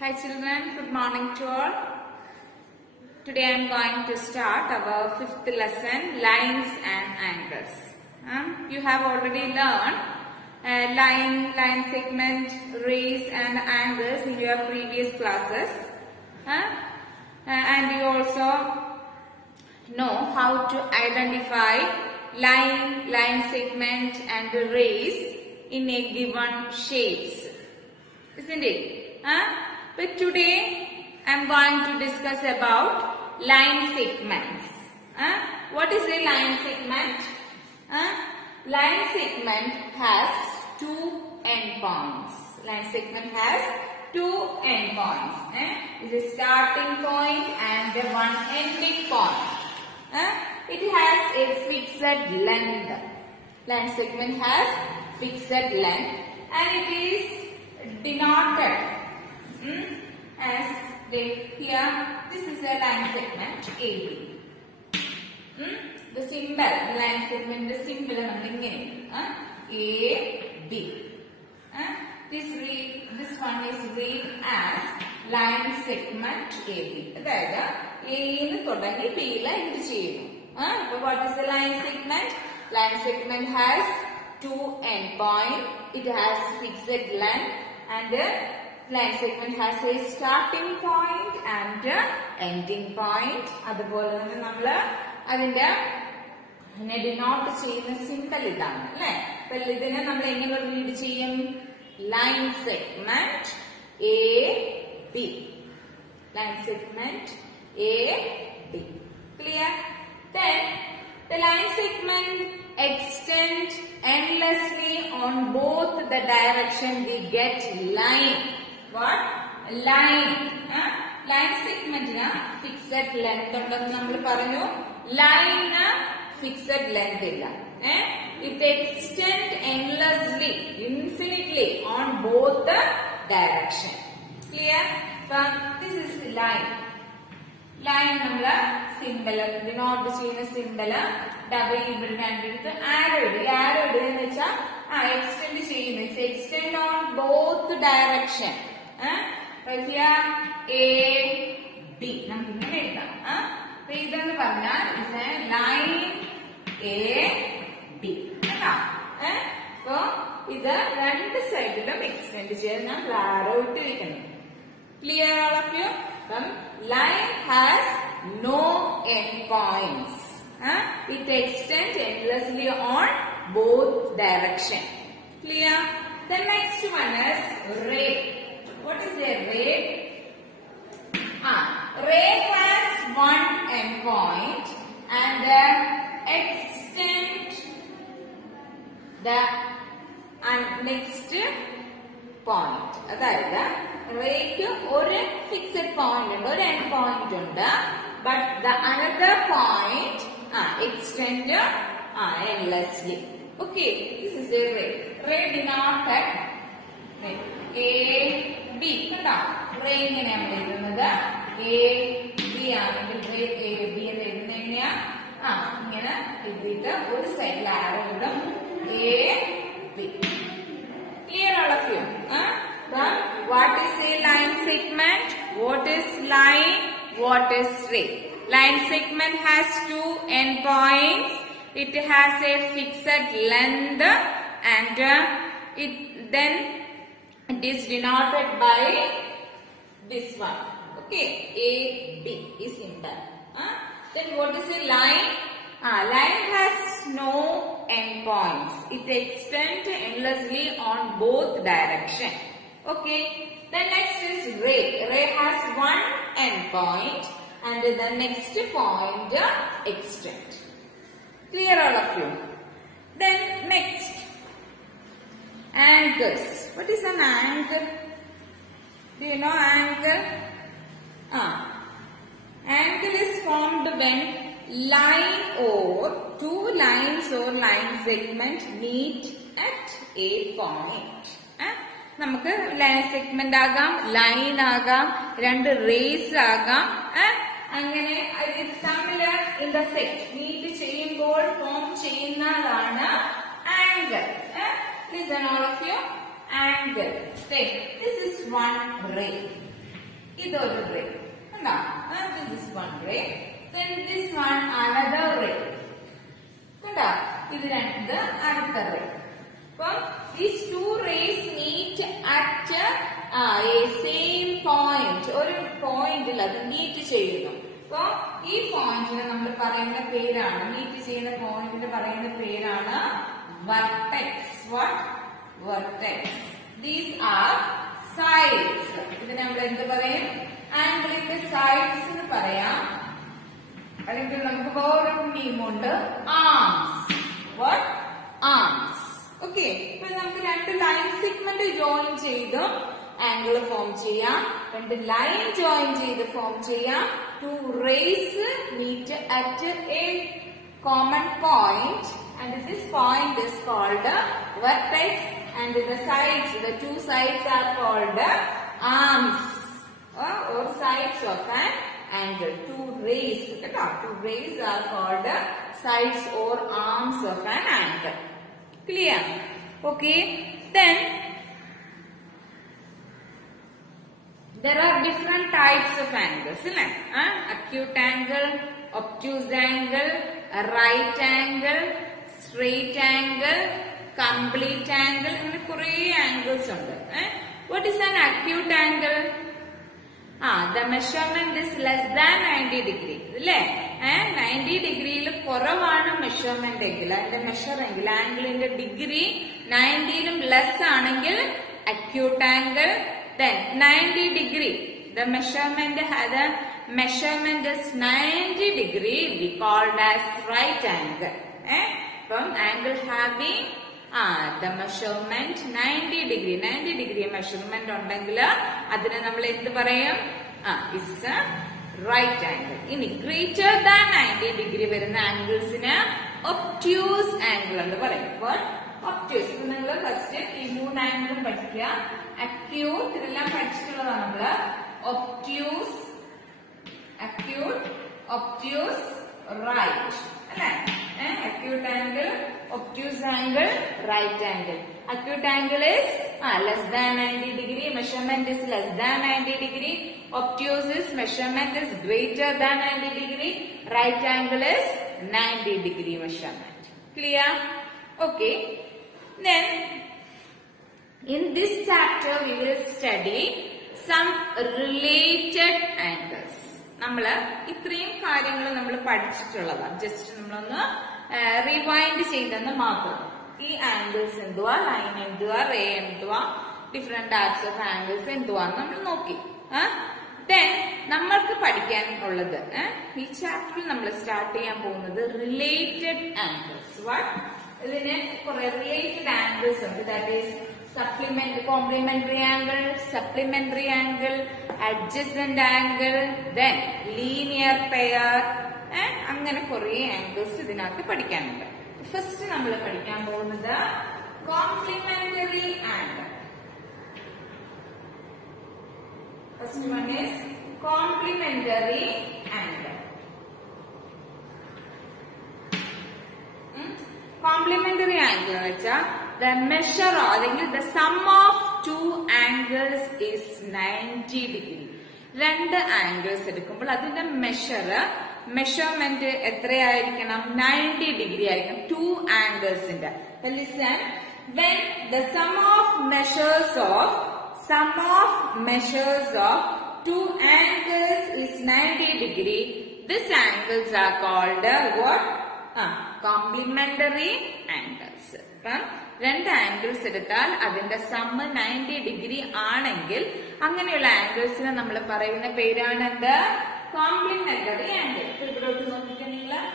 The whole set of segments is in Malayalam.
Hi children, good morning to all. Today I am going to start our fifth lesson, lines and angles. You have already learned line segment, rays and angles in your previous classes. And you also know how to identify line segment and rays in a given shapes. Isn't it? But today I am going to discuss about line segments. What is a line segment? Line segment has two endpoints. Line segment has two endpoints. It's a starting point and one ending point. It has a fixed length. Line segment has fixed length and it is denoted as here. This is a line segment AB. The symbol, line segment, the symbol AB. This one is read as line segment AB. That is A in the B line. What is the line segment? Line segment has two endpoints. It has fixed length and line segment has a starting point and ending point. അതുപോലെ തന്നെ നമ്മൾ അതിന്റെ denote ചെയ്യുന്ന സിംബൽ ഇതാണ് അല്ലേ? അപ്പോൾ ഇതിനെ നമ്മൾ എങ്ങനെ റീഡ് ചെയ്യും? Line segment AB. Line segment AB. Clear? Then the line segment extend endlessly on both the direction we get line. What? Line. Line segment fixed length ഉണ്ടെന്ന് നമ്മൾ പറഞ്ഞു. Line fixed length ഇല്ല. It extend endlessly, infinitely on both the direction. Clear? This is line. Line നമ്മള് സിംബൽ ഡിനോട്ട് ചെയ്യുന്ന സിംബൽ ഡബിൾ ഇവിടെ രണ്ടിടത്ത് ആരോ എന്ന് വെച്ചാൽ എക്സ്റ്റെൻഡ് ചെയ്യുന്നു. Extend on both direction. A B നമുക്ക് ഇങ്ങനെ എഴുതാം. അപ്പൊ ഇതെന്ന് പറഞ്ഞാൽ ലൈൻ എ ബി. അപ്പൊ ഇത് രണ്ട് സൈഡിലും എക്സ്റ്റെൻഡ് ചെയ്യാൻ ഞാൻ ആരോ ഇട്ട് വെക്കണം. Clear all of you? Line has no endpoints. It extends endlessly on both directions. Clear? The next one is ray. What is a ray? Ray has one endpoint and extend the next point. അതായത് റേക്ക് ഒരു ഫിക്സഡ് പോയിന്റ് ഉണ്ട്, ഒരു എൻഡ് പോയിന്റ് ഉണ്ട്. But the another point extend endlessly. Okay, this is a ray. Ray denoted A B. കണ്ടോ? റേ ഇങ്ങനെയാണ് എഴുതുന്നത്. A B ആണെങ്കിൽ റേ A B എന്ന് എഴുതുന്നത് എങ്ങനെയാ? ഇങ്ങനെ എഴുതിയിട്ട് ഒരു സൈഡിൽ ആരോ ഇടും. A B. Clear all of you? What is a line segment? What is line? What is ray? Line segment has two endpoints. It has a fixed length and it is denoted by this one. Okay, A B is in that. Then what is a line? Line has no endpoints. It extends endlessly on both directions. Okay. The next is ray. Ray has one endpoint and the next point extend. Clear all of you? Then next, angles. What is an angle? Do you know angle? Angle is formed when line or two lines or line segment meet at a point. നമുക്ക് ലൈൻ സെഗ്മെന്റ് ആകാം, ലൈൻ ആകാം, രണ്ട് റേസ് ആകാം. അങ്ങനെ തമ്മില് ഇന്റർസെക്ട് മീറ്റ് ചെയ്യുമ്പോൾ ഫോം ചെയ്യുന്നതാണ് angle. Listen all of you. Angle. Take. This is one ray. ഇതൊരു റേ കണ്ടോ? This is one ray. Then this one another ray. കണ്ടോ? ഇത് രണ്ട് അടുത്ത റേ. അപ്പം these two rays meet at a same point. ഒരു പോയിന്റിൽ അത് മീറ്റ് ചെയ്യുന്നു. അപ്പൊ ഈ പോയിന്റിന് നമ്മൾ പറയുന്ന പേരാണ്, മീറ്റ് ചെയ്യുന്ന പോയിന്റിന് പറയുന്ന പേരാണ് vertex. What? Vertex. These are sides. ഇത് നമ്മൾ എന്ത് പറയും? ആംഗിളിന്റെ സൈഡ്സ് എന്ന് പറയാം. അല്ലെങ്കിൽ നമുക്ക് വേറൊരു നെയിമുണ്ട്, ആംസ്. വാട്ട്? ആംസ്. ഓക്കെ. ഇപ്പൊ നമുക്ക് രണ്ട് ലൈൻ സെഗ്മെന്റ് ജോയിൻ ചെയ്ത് ആംഗിൾ ഫോം ചെയ്യാം. രണ്ട് ലൈൻ ജോയിൻ ചെയ്ത് ഫോം ചെയ്യാം. Two rays meet at a common point and this point is called vertex and the sides, the two sides are called arms or sides of an angle. Two rays, two rays are called sides or arms of an angle. Clear? Okay. Then there are different types of angles, isn't it? Acute angle, obtuse angle, right angle, straight angle, complete angle. അങ്ങനെ കുറേ angles ഉണ്ട്. What is an acute angle? The measurement is less than 90 degree. അല്ലേ? 90 ഡിഗ്രിയിൽ കുറവാണ് മെഷർമെന്റ് എങ്കിൽ, അതിന്റെ മെഷർ എങ്കിൽ ആംഗിളിന്റെ ഡിഗ്രി 90ലും ലെസ് ആണെങ്കിൽ acute angle. Then 90 degree, the measurement is 90 degree, we called as right angle. From angle having the measurement 90 degree measurement ഉണ്ടെങ്കിൽ അതിനെ നമ്മൾ എന്ത് പറയും? is a right angle. ഇനി greater than 90 degree വരുന്ന ആംഗിൾസിന് obtuse angle എന്ന് പറയും. What? obtuse. നിങ്ങൾ ഫസ്റ്റ് ഈ മൂന്ന് ആംഗിളും പഠിക്കുക. acute ഇതെല്ലാം പഠിച്ചിട്ടുള്ളതാണ് നമ്മള്. obtuse, right. അല്ലേ? acute angle, obtuse angle, right angle. Acute angle is less than 90 degree, measurement is less than 90 degree. Obtuse is measurement is greater than 90 degree. Right angle is 90 degree measurement. Clear? Okay. Then in this chapter we will study some related angles. നമ്മള് ഇത്രയും കാര്യങ്ങൾ നമ്മൾ പഠിച്ചിട്ടുള്ളതാണ്. ജസ്റ്റ് നമ്മളൊന്ന് റിവൈൻഡ് ചെയ്തെന്ന് മാത്രം. ഈ ആംഗിൾസ് എന്തുവാ, ലൈൻ എന്തുവാ, റേ എന്തുവാ, ഡിഫറെന്റ് ടൈപ്സ് ഓഫ് ആംഗിൾസ് എന്തുവാന്ന് നമ്മൾ നോക്കി. ദെൻ നമ്മൾക്ക് പഠിക്കാൻ ഉള്ളത് ഈ ചാപ്റ്ററിൽ നമ്മൾ സ്റ്റാർട്ട് ചെയ്യാൻ പോകുന്നത് റിലേറ്റഡ് ആംഗിൾസ്. വാട്ട്? ഇതിന് കുറെ റിലേറ്റഡ് ആംഗിൾസ് ഉണ്ട്. That is complementary angle, supplementary angle, adjacent angle, then linear pair, അങ്ങനെ കുറെ ആംഗിൾസ് ഇതിനകത്ത് പഠിക്കാനുണ്ട്. ഫസ്റ്റ് നമ്മൾ പഠിക്കാൻ പോകുന്നത് complementary angle. First one is complementary angle. Complementary angle എന്ന് വെച്ചാൽ the measure അല്ലെങ്കിൽ the sum of two angles is 90 degree. രണ്ട് ആംഗിൾസ് എടുക്കുമ്പോൾ അതിന്റെ മെഷർമെന്റ് എത്രയായിരിക്കണം? 90 ഡിഗ്രി ആയിരിക്കണം. To ആംഗിൾസിന്റെ. Listen, when the sum of measures of two angles is 90 degree, these angles are called what? Complementary angles. രണ്ട് ആംഗിൾസ് എടുത്താൽ അതിന്റെ സമ്മ് 90 ഡിഗ്രി ആണെങ്കിൽ അങ്ങനെയുള്ള ആംഗിൾസിനെ നമ്മൾ പറയുന്ന പേരാണ് എന്ത്? Complementary angle. ഇവിടോട്ട് നോക്കിക്കഴിഞ്ഞാൽ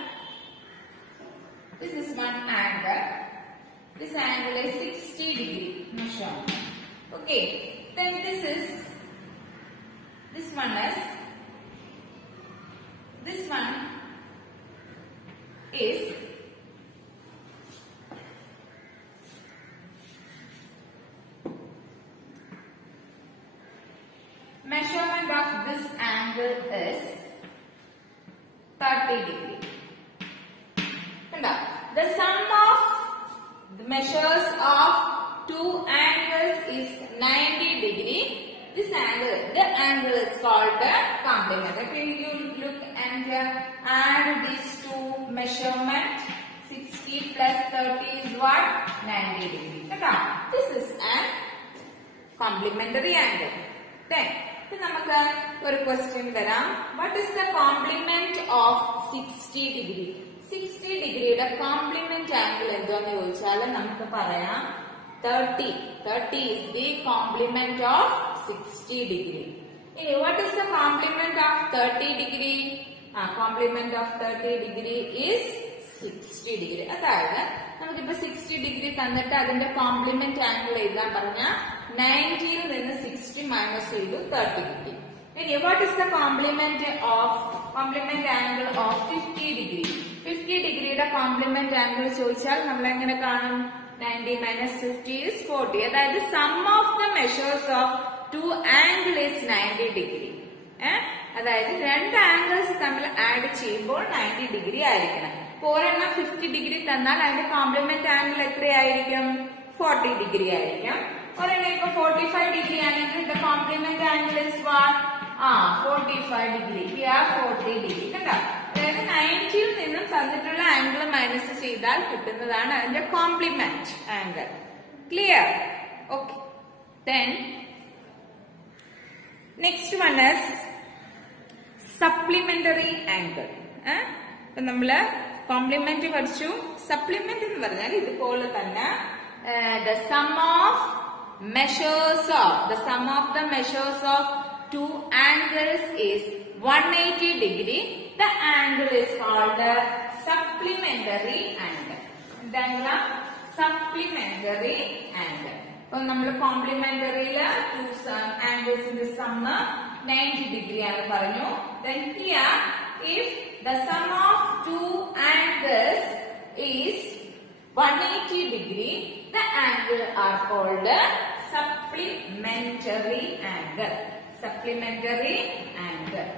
this is one angle. This angle is 60 degree measurement. Okay. Then this one is measurement of this angle is 30 degree. The sum of the measures of two angles is 90 degree. This angle, the angle is called the complement. Okay, you look and add these two measurement. 60 plus 30 is what? 90 degree. This is a complementary angle. Then നമുക്ക് ഒരു question വരാം. What is the complement of 60 degree? 60 ഡിഗ്രിയുടെ കോംപ്ലിമെന്റ് ആംഗിൾ എന്താന്ന് ചോദിച്ചാൽ നമുക്ക് പറയാം 30. 30 is the complement of 60 degree. ഇനി what is the complement of 30 degree? Complement of 30 degree is 60 degree. അതായത് നമുക്കിപ്പോ 60 ഡിഗ്രി തന്നിട്ട് അതിന്റെ കോംപ്ലിമെന്റ് ആംഗിൾ എഴുതാൻ പറഞ്ഞാൽ 90യിൽ നിന്ന് 60 മൈനസ് ചെയ്തു 30 കിട്ടി. ഇനി what is the complement angle of 50 degree? 50 ഡിഗ്രിയുടെ കോംപ്ലിമെന്റ് ആംഗിൾ ചോദിച്ചാൽ നമ്മൾ എങ്ങനെ കാണും? 90 minus 50 is 40. അതായത് sum of the measures of two angle is 90 degree. അതായത് രണ്ട് ആംഗിൾസ് തമ്മിൽ ആഡ് ചെയ്യുമ്പോൾ 90 ഡിഗ്രി ആയിരിക്കണം. ഒരെണ്ണം 50 ഡിഗ്രി തന്നാൽ അതിന്റെ കോംപ്ലിമെന്റ് ആംഗിൾ എത്രയായിരിക്കും? 40 ഡിഗ്രി ആയിരിക്കും. ഒരെണ്ണം ഇപ്പൊ 45 ഡിഗ്രി ആണെങ്കിൽ the complement angle is what? 45 degree. Here 40 degree. കണ്ടോ? അതായത് 90യിൽ നിന്നും തന്നിട്ടുള്ള ആംഗിൾ മൈനസ് ചെയ്താൽ കിട്ടുന്നതാണ് അതിന്റെ complement angle. Clear? Okay. Then next one is supplementary angle. ഇപ്പൊ നമ്മള് കോംപ്ലിമെന്റ് പഠിച്ചു. സപ്ലിമെന്റ് എന്ന് പറഞ്ഞാൽ ഇതുപോലെ തന്നെ the sum of the measures of two angles is 180 degree. The angle is called the supplementary angle. എന്താണ് supplementary angle? ഇപ്പൊ നമ്മൾ കോംപ്ലിമെന്ററിയില് two anglesന്റെ sum 90 degree ആണ് പറഞ്ഞു. Then here if the sum of two angles is 180 degree, the angle are called supplementary angle. Supplementary angle.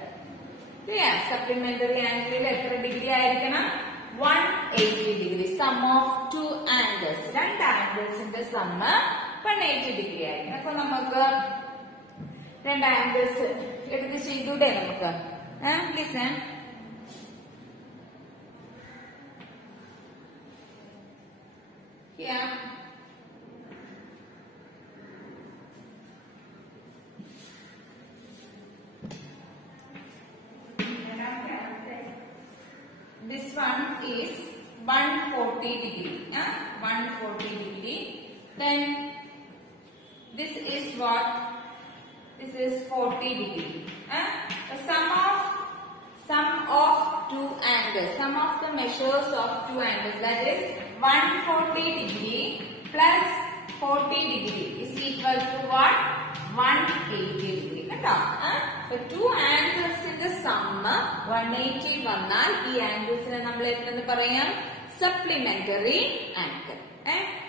Yeah, supplementary angle എത്ര ഡിഗ്രി ആയിരിക്കണം? 180 degree. Sum of two angles. രണ്ട് ആംഗിൾസിന്റെ സം 180 ഡിഗ്രി ആയിരിക്കണം. അപ്പൊ നമുക്ക് രണ്ട് ആംഗിൾസ് എടുത്ത് ചെയ്തൂടെ നമുക്ക്? Listen. Here this one is 140 degree. 140 degree. Then this is what? This is 40 degree. The sum of two angles. Sum of the measures of two angles, that is 140 degree plus 40 degree is equal to what? 180 degree. So two angles in the sum 180 വന്നാൽ ഈ ആംഗിൾസിനെ നമ്മൾ എന്തെന്ന് പറയാം? Supplementary angle.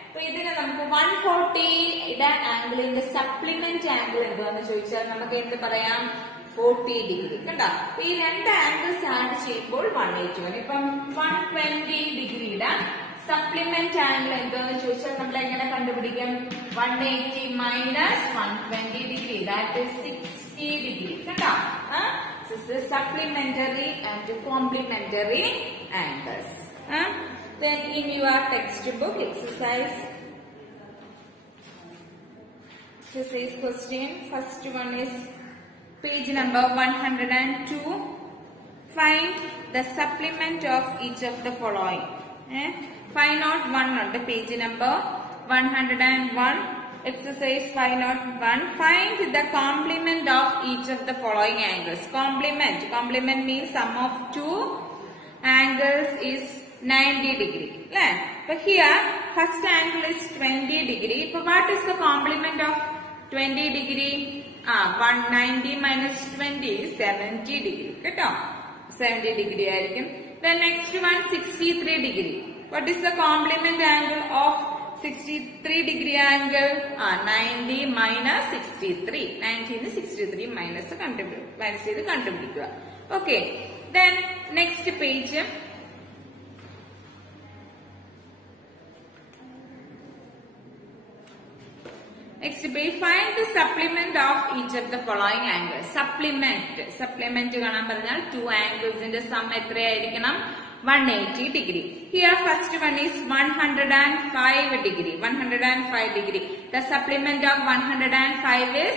അപ്പൊ ഇതിനെ നമുക്ക് 140യുടെ ആംഗിളിന്റെ സപ്ലിമെന്റ് ആംഗിൾ എന്താന്ന് ചോദിച്ചാൽ നമുക്ക് എന്ത് പറയാം? 40 ഡിഗ്രി. കണ്ടോ? അപ്പൊ ഈ രണ്ട് ആംഗിൾസ് ആഡ് ചെയ്യുമ്പോൾ 180 വരും. ഇപ്പം 120 ഡിഗ്രിയുടെ സപ്ലിമെന്റ് ആംഗിൾ എന്താന്ന് ചോദിച്ചാൽ നമ്മൾ എങ്ങനെ കണ്ടുപിടിക്കും? 180 minus 120 degree, that is 60 degree. കണ്ടോ? This is supplementary and complementary angles. Then in your textbook exercise question, first one is page number 102. Find the supplement of each of the following. Find out one on the page number 101. Exercise 501. Find the complement of each of the following angles. Complement means sum of two angles is 90 degree. But here first angle is 20 degree. So what is the complement of 20 degree? 190 minus 20 is 70 degree. 70 degree. The next one 63 degree. What is the complement angle of 63 degree angle? 90 minus 63. 90 is 63 minus the contribute. Okay. Then next page. Next, find the supplement of each of the following angles. Supplement കാണാൻ പറഞ്ഞാൽ two angles ന്റെ sum എത്രയായിരിക്കണം? 180 degree. Here first one is 105 degree. 105 degree. The supplement of 105 is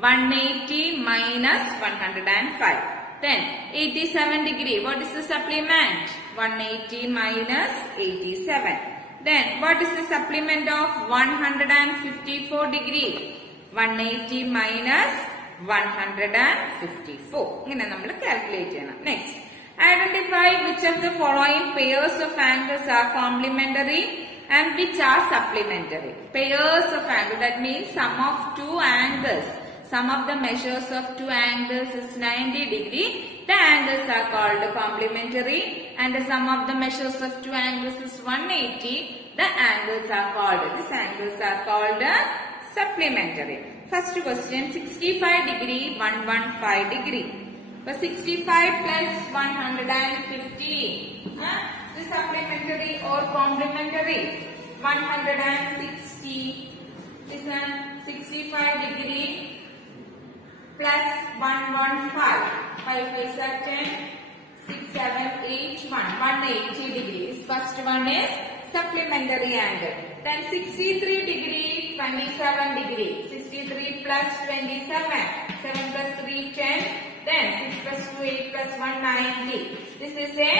180 minus 105. Then 87 degree. What is the supplement? 180 minus 87. Then what is the supplement of 154 degree? 180 minus 154. ഇങ്ങനെ നമ്മൾ കാൽക്കുലേറ്റ് ചെയ്യണം. Next, identify which of the following pairs of angles are complementary and which are supplementary. Pairs of angles, that means sum of two angles. Sum of the measures of two angles is 90 degree. The angles are called complementary, and the sum of the measures of two angles is 180. The angles are called, these angles are called supplementary. First question, 65 degree, 115 degree. So 65 plus 150, the supplementary or complementary? 160. Listen, 65 degree plus 115. 5 5 are 10. 6 7 8 1. 180 degrees. First one is supplementary angle. Then 63 degree, 27 degree. 63 plus 27. 7 plus 3 10. Then 6 plus 2 8 plus 1 90. This is a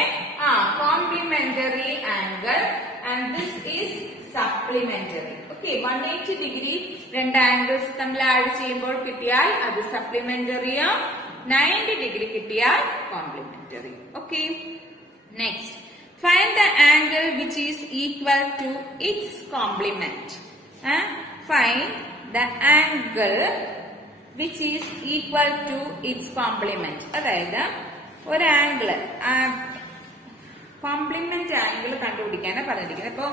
complementary angle, and this is supplementary. Okay, 180 degree രണ്ട് ആംഗിൾസ് തമ്മിൽ ആഡ് ചെയ്യുമ്പോൾ കിട്ടിയാൽ അത് സപ്ലിമെന്ററിയോ, 90 ഡിഗ്രി കിട്ടിയാൽ complementary. Okay, next, find the angle which is equal to its complement. Find the angle which is equal to its complement. അതായത് ഒരു ആംഗിൾ കോംപ്ലിമെന്റ് ആംഗിൾ കണ്ടുപിടിക്കാനാണ് പറഞ്ഞിരിക്കുന്നത്. ഇപ്പൊ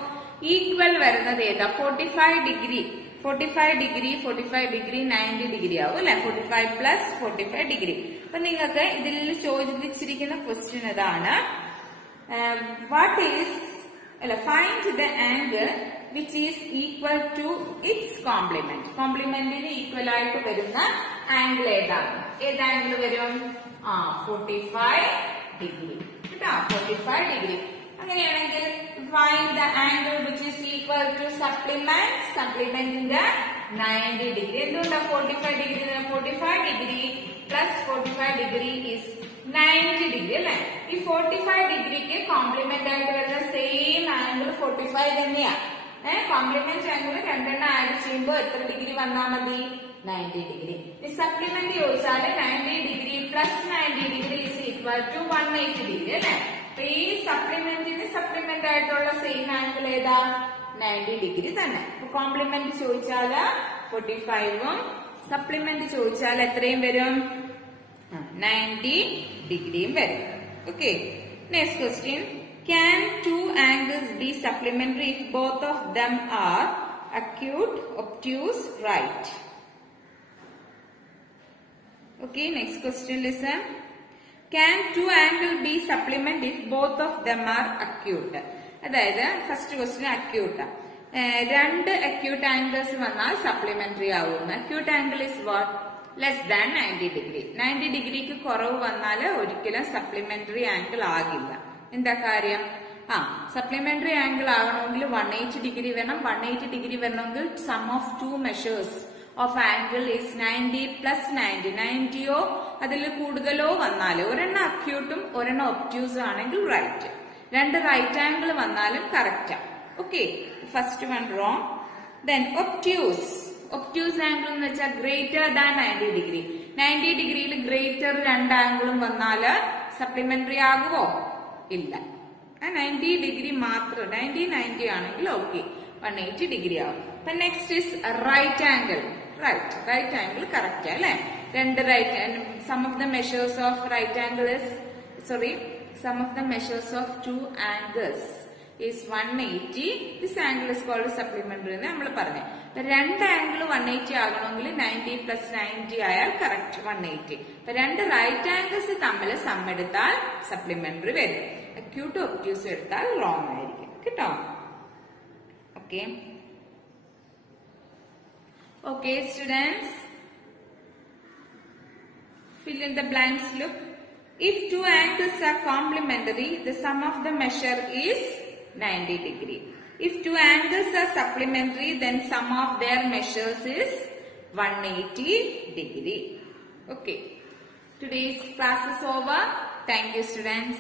ഈക്വൽ വരുന്നത് ഏതാ? 45 ഡിഗ്രി 45 ഡിഗ്രി 45 ഡിഗ്രി 90 ഡിഗ്രി ആവും അല്ലെ? 45 പ്ലസ് 45 ഡിഗ്രി. അപ്പൊ നിങ്ങൾക്ക് ഇതിൽ ചോദിച്ചിരിക്കുന്ന ക്വസ്റ്റ്യൻ ഇതാണ്, what is find the angle which is equal to its complement. കോംപ്ലിമെന്റിന് ഈക്വൽ ആയിട്ട് വരുന്ന ആംഗിൾ ഏതാണ്? ഏത് ആംഗിൾ വരും? 45 ഡിഗ്രി കേട്ടോ, 45 ഡിഗ്രി. അങ്ങനെയാണെങ്കിൽ find the angle which is equal to supplement. സപ്ലിമെന്റിന്റെ 90 degree. എന്തുകൊണ്ടാ 45 degree? 45 degree plus 45 degree is 90 degree അല്ലെ? ഈ 45 ഡിഗ്രിക്ക് കോംപ്ലിമെന്റ് ആയിട്ട് വരുന്ന സെയിം ആംഗിൾ 45 തന്നെയാ. കോംപ്ലിമെന്റ് ആംഗിൾ രണ്ടെണ്ണം ആഡ് ചെയ്യുമ്പോൾ എത്ര ഡിഗ്രി വന്നാൽ മതി? 90 ഡിഗ്രി. ഈ സപ്ലിമെന്റ് ചോദിച്ചാൽ 90 degree plus 90 degree is equal to 180 degree അല്ലെ? ഈ സപ്ലിമെന്റിന് സപ്ലിമെന്റ് ആയിട്ടുള്ള സെയിം ആംഗിൾ ഏതാ? 90 ഡിഗ്രി തന്നെ. കോംപ്ലിമെന്റ് ചോദിച്ചാല് 45ഉം സപ്ലിമെന്റ് ചോദിച്ചാൽ എത്രയും വരും? 90 ഡിഗ്രിയും വരും. Okay, next question, can two angles be supplementary if both of them are acute, obtuse, right? Okay, next question, listen. Can two angles be supplement if both of them are acute? അതായത് ഫസ്റ്റ് ക്വസ്റ്റ്യൻ അക്യൂട്ട്. രണ്ട് അക്യൂട്ട് ആംഗിൾസ് വന്നാൽ സപ്ലിമെന്ററി ആവുന്നു. Acute angle is what? Less than 90 degree. 90 ഡിഗ്രിക്ക് കുറവ് വന്നാൽ ഒരിക്കലും സപ്ലിമെന്ററി ആംഗിൾ ആകില്ല. എന്താ കാര്യം? സപ്ലിമെന്ററി ആംഗിൾ ആകണമെങ്കിൽ 180 ഡിഗ്രി വേണം. 180 ഡിഗ്രി വരണമെങ്കിൽ sum of two measures of angle is 90 plus 90. 90യോ അതിൽ കൂടുതലോ വന്നാല്, ഒരെണ്ണം അക്യൂട്ടും ഒരെണ്ണം ഒബ്റ്റ്യൂസും ആണെങ്കിൽ റൈറ്റ്. രണ്ട് റൈറ്റ് ആംഗിൾ വന്നാലും correct. Okay, first one wrong. Then obtuse. Obtuse angle എന്ന് വെച്ചാൽ ഗ്രേറ്റർ ദാൻ 90 ഡിഗ്രി. 90 ഡിഗ്രിയിൽ ഗ്രേറ്റർ രണ്ട് ആംഗിളും വന്നാല് സപ്ലിമെന്ററി ആകുമോ? ഇല്ല. 90 ഡിഗ്രി മാത്രം, 90 ആണെങ്കിൽ ഓക്കെ, 180 ഡിഗ്രി ആവും. അപ്പൊ next is right angle. Right angle correct അല്ലെ? രണ്ട് right, sum of the measures of right angle is sum of the measures of two angles is 180. This angle is called supplementary എന്ന് നമ്മൾ പറഞ്ഞു. രണ്ട് ആംഗിൾ 180 ആകണമെങ്കിൽ 90 പ്ലസ് 90 ആയാൽ കറക്റ്റ് 180. അപ്പൊ രണ്ട് റൈറ്റ് ആംഗിൾസ് തമ്മിൽ സം എടുത്താൽ സപ്ലിമെന്ററി വരും. അക്യൂട്ട് ഒബ്റ്റ്യൂസ് എടുത്താൽ റോങ് ആയിരിക്കും കേട്ടോ. Okay, Okay, students. Fill in the blanks. Look. If two angles are complementary, the sum of the measure is 90 degree. If two angles are supplementary, then sum of their measures is 180 degree. Okay. Today's class is over. Thank you, students.